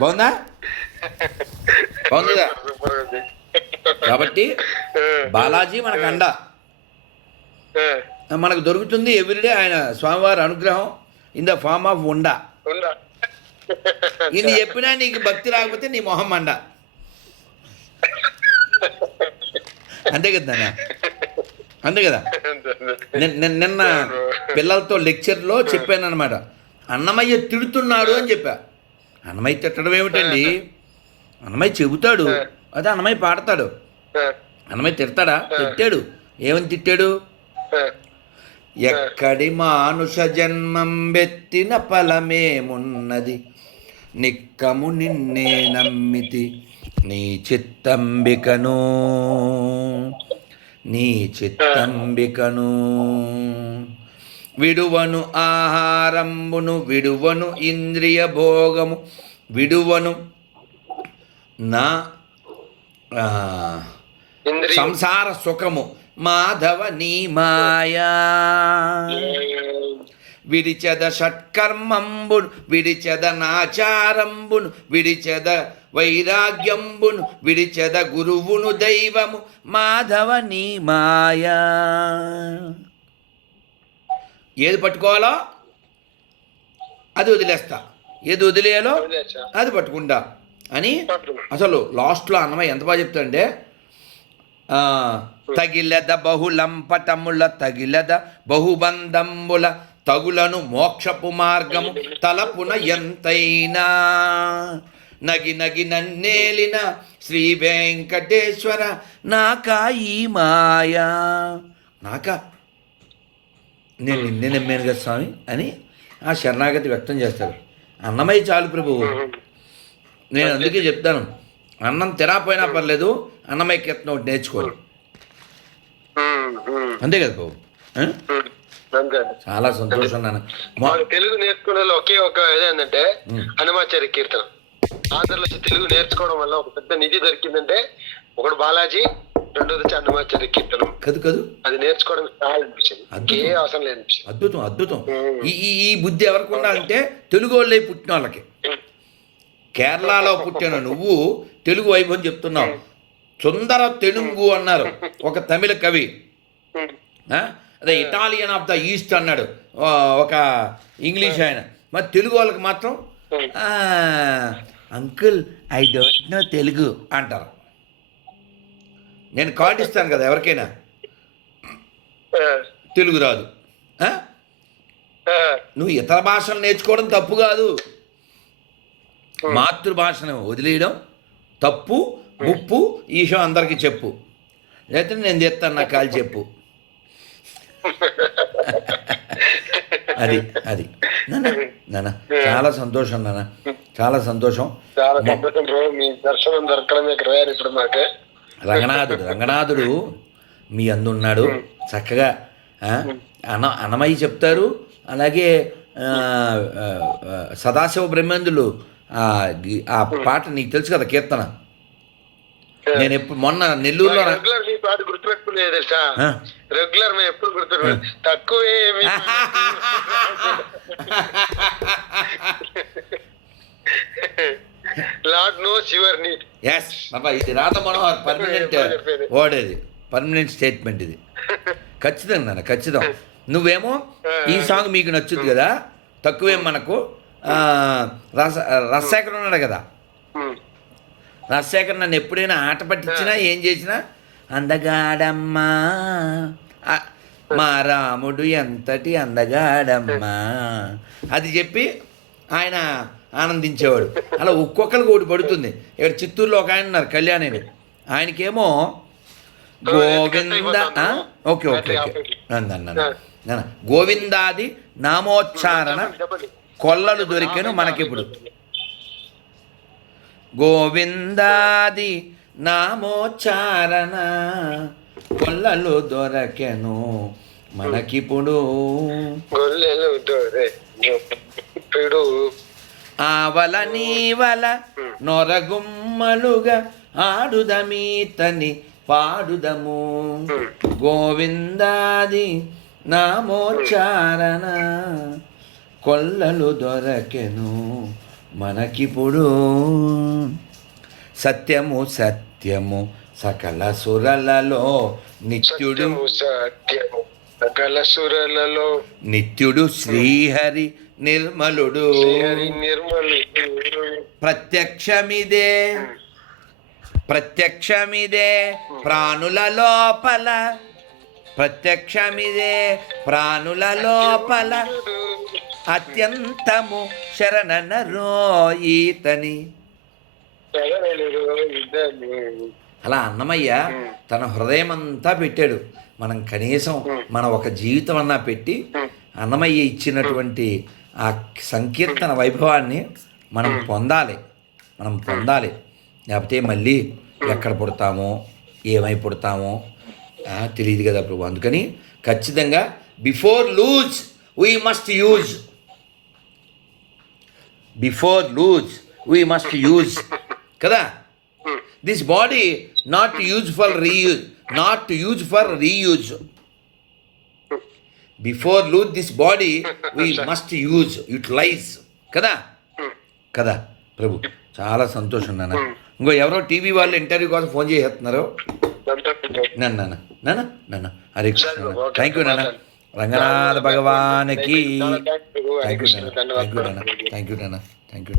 బాగుందా? బాగుందిగా? కాబట్టి బాలాజీ మనకు అండ, మనకు దొరుకుతుంది ఎవ్రీడే ఆయన స్వామివారి అనుగ్రహం ఇన్ ద ఫార్మ్ ఆఫ్ ఉండ. ఇది చెప్పినా నీకు భక్తి రాకపోతే నీ మొహం అండ. అంతే కదా నాన్న, అంతే కదా. నిన్న పిల్లలతో లెక్చర్లో చెప్పాను అనమాట, అన్నమయ్య తిడుతున్నాడు అని చెప్పా. అన్నమయ్య తిట్టడం ఏమిటండి? అన్నమయ్య చెబుతాడు, అదే అన్నమయ్య పాడతాడు. అన్నమయ్య తిడతాడా? తిట్టాడు. ఏమని తిట్టాడు? ఎక్కడి మానుష జన్మం బెత్తిన ఫలమేమున్నది, నిక్కము నిన్నే నమ్మితి నీ చిత్తంబికను, నీ చిత్తంబికను. విడువను ఆహారంబును, విడువను ఇంద్రియ భోగము, విడువను నా సంసార సుఖము, మాధవ నీ మాయా. విడిచెద షట్కర్మంబును, విడిచెద నాచారంబును, విడిచెద వైరాగ్యంబును, విడిచెద గురువును దైవము, మాధవ నీ మాయా. ఏది పట్టుకోవాలో అది వదిలేస్తా, ఏది వదిలేయాలో అది పట్టుకుంటా అని. అసలు లాస్ట్లో అన్నమయ్య ఎంత బాగా చెప్తాడంటే, తగిలెద బహులంపటముల, తగిలెద బహుబంధంబుల, తగులను మోక్షపు మార్గము తలపున ఎంతైనా, నగి నగి నన్నేలిన శ్రీ వెంకటేశ్వర నాకా ఈ మాయా. నాకా నేను నిన్నే నమ్మాను కదా స్వామి అని ఆ శరణాగతి వ్యక్తం చేస్తాడు. అన్నమయ్య చాలు ప్రభువు. నేను అందుకే చెప్తాను, అన్నం తినకపోయినా పర్లేదు, అన్నమయ్య కీర్తన ఒకటి నేర్చుకోవాలి. అంతే కదా బాబు? చాలా సంతోషం నాన్న. తెలుగు నేర్చుకునే ఒకే ఒక ఏంటంటే హనుమాచార్య కీర్తన. ఆంధ్రలో తెలుగు నేర్చుకోవడం వల్ల ఒక పెద్ద నిధి దొరికిందంటే, ఒకటి బాలాజీ, రెండోది హనుమాచార్య కీర్తనం. కదు అది నేర్చుకోవడం చాలా అనిపించింది. ఏ అవసరం లేదు. అద్భుతం అద్భుతం. ఈ ఈ బుద్ధి ఎవరికి ఉండాలంటే తెలుగు వాళ్ళే పుట్టిన వాళ్ళకి. కేరళలో పుట్టిన నువ్వు తెలుగు వైభవం చెప్తున్నావు. సుందర తెలుగు అన్నారు ఒక తమిళ కవి. అదే ఇటాలియన్ ఆఫ్ ద ఈస్ట్ అన్నాడు ఒక ఇంగ్లీష్ ఆయన. మరి తెలుగు వాళ్ళకి మాత్రం uncle I don't know Telugu అంటారు. నేను కార్డు ఇస్తాను కదా ఎవరికైనా, తెలుగు రాదు, నువ్వు ఇతర భాషలు నేర్చుకోవడం తప్పు కాదు, మాతృభాషను వదిలేయడం తప్పు, ముప్పు. ఈ విషయం అందరికీ చెప్పు, లేకపోతే నేను తెస్తాను నా కాలు చెప్పు. అది అది నాన్న చాలా సంతోషం నాన్న, చాలా సంతోషం. రంగనాథుడు మీ అందున్నాడు చక్కగా. అన్నమయ్య చెప్తారు, అలాగే సదాశివ బ్రహ్మేంద్రులు ఆ పాట నీకు తెలుసు కదా కీర్తన. నేను ఎప్పుడు మొన్న నెల్లూరులో గుర్తుపెట్టుకునేది తెలుసా, రెగ్యులర్ మేము ఎప్పుడు గుర్తుపెట్టుకునే తక్కువే. Lord knows your need. Yes Baba, ఇది రాధ మనోహర్ పర్మనెంట్ వర్డ్, ఇది పర్మనెంట్ స్టేట్మెంట్ ఇది. ఖచ్చితంగా నాన్న, ఖచ్చితం. నువ్వేమో ఈ సాంగ్ మీకు నచ్చుద్ది కదా, తక్కువేం మనకు. రసశేఖర్ ఉన్నాడు కదా, రసశేఖర్ నన్ను ఎప్పుడైనా ఆట పట్టించినా ఏం చేసినా, అందగాడమ్మా మా రాముడు ఎంతటి అందగాడమ్మా అది చెప్పి ఆయన ఆనందించేవాడు. అలా ఒక్కొక్కరికి ఒకటి పడుతుంది. ఇక్కడ చిత్తూరులో ఒక ఆయన ఉన్నారు కళ్యాణి, ఆయనకేమో గోవింద. ఓకే ఓకే ఓకే అన్న, గోవిందాది నామోచ్చారణ కొల్లలు దొరికెను మనకిప్పుడు. గోవిందాది నామోచ్చారణ కొల్లలు దొరకెను మనకిప్పుడు. ఆవల నీవల నొరగుమ్మలుగా ఆడుదమీతని పాడుదము. గోవిందాది నామోచ్చారణ కొల్లలు దొరకెను మనకిప్పుడు సత్యము సత్యము సకల సురలలో నిత్యుడు సత్యము సత్యము సకల సురలలో నిత్యుడు శ్రీహరి నిర్మలుడు శ్రీహరి నిర్మలుడు. ప్రత్యక్షమిదే ప్రత్యక్షమిదే ప్రాణుల లోపల ప్రత్యక్షమిదే ప్రాణుల లోపల అత్యంతము శరణనరో ఈతని. అలా అన్నమయ్య తన హృదయమంతా పెట్టాడు. మనం కనీసం మన ఒక జీవితం అన్నా పెట్టి అన్నమయ్య ఇచ్చినటువంటి ఆ సంకీర్తన వైభవాన్ని మనం పొందాలి. లేకపోతే మళ్ళీ ఎక్కడ పుడతామో ఏమై పుడతామో తెలియదు కదా ప్రభు. అందుకని ఖచ్చితంగా before lose we must use. Before lose we must use కదా. This body not use for reuse. Before lose this body we must utilize కదా ప్రభు. చాలా సంతోషం నాన్న. ఇంకో ఎవరో టీవీ వాళ్ళు ఇంటర్వ్యూ కోసం ఫోన్ చేసేస్తున్నారు. నాన్న హరే కృష్ణ. థ్యాంక్ యూ నాన్న. రంగనాథ భగవానికి థ్యాంక్ యూ నాన్న. థ్యాంక్ యూ నాన్న.